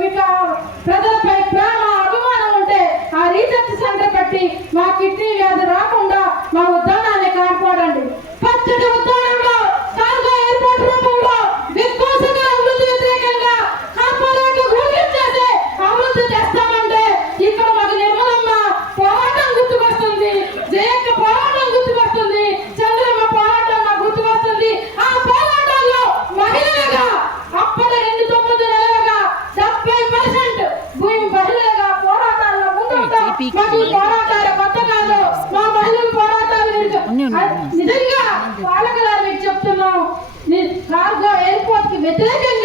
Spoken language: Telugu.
మీకు ప్రజలపై ప్రేమ అభిమానం ఉంటే ఆ రీసెర్చ్ సెంటర్ పెట్టి మా కిడ్నీ వ్యాధి రాకుండా మా ఉద్యానాన్ని కాపాడండి. పచ్చడి ఉద్యానంలో కార్గో ఎయిర్పోర్ట్ రూపంలో విధ్వంసకర అభివృద్ధి వ్యతిరేకంగా కార్పొరేట్ రూలింగ్ చేసి అభివృద్ధి చేస్తామంటే ఇక్కడ మాకు నిర్మలమ్మ పోరాటం గుర్తుకొస్తుంది, జయక్క పోరాటం గుర్తుకొస్తుంది, చంద్రమ్మ పోరాటం నాకు గుర్తుకొస్తుంది. ఆ పోరాటంలో మహిళలుగా అప్పటి 2-9 నెలలుగా 70% భూమి మహిళలుగా పోరాటాల్లో ముందుంటాం. మాకు పోరాటాలు కొత్త కాదు, మా మహిళల పోరాటాలు నిజంగా పాలకులారు మీకు చెప్తున్నాం. కార్గో ఎయిర్పోర్ట్ కి వ్యతిరేకంగా